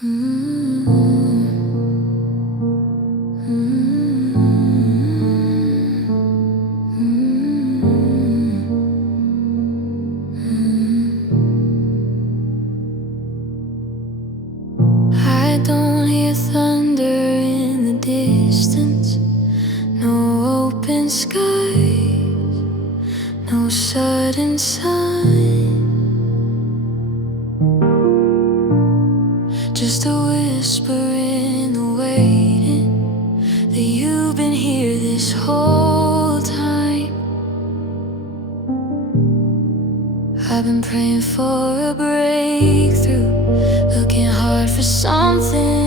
I don't hear thunder in the distance, no open skies, no sudden sign, just a whisper in the waiting that you've been here this whole time. I've been praying for a breakthrough, looking hard for something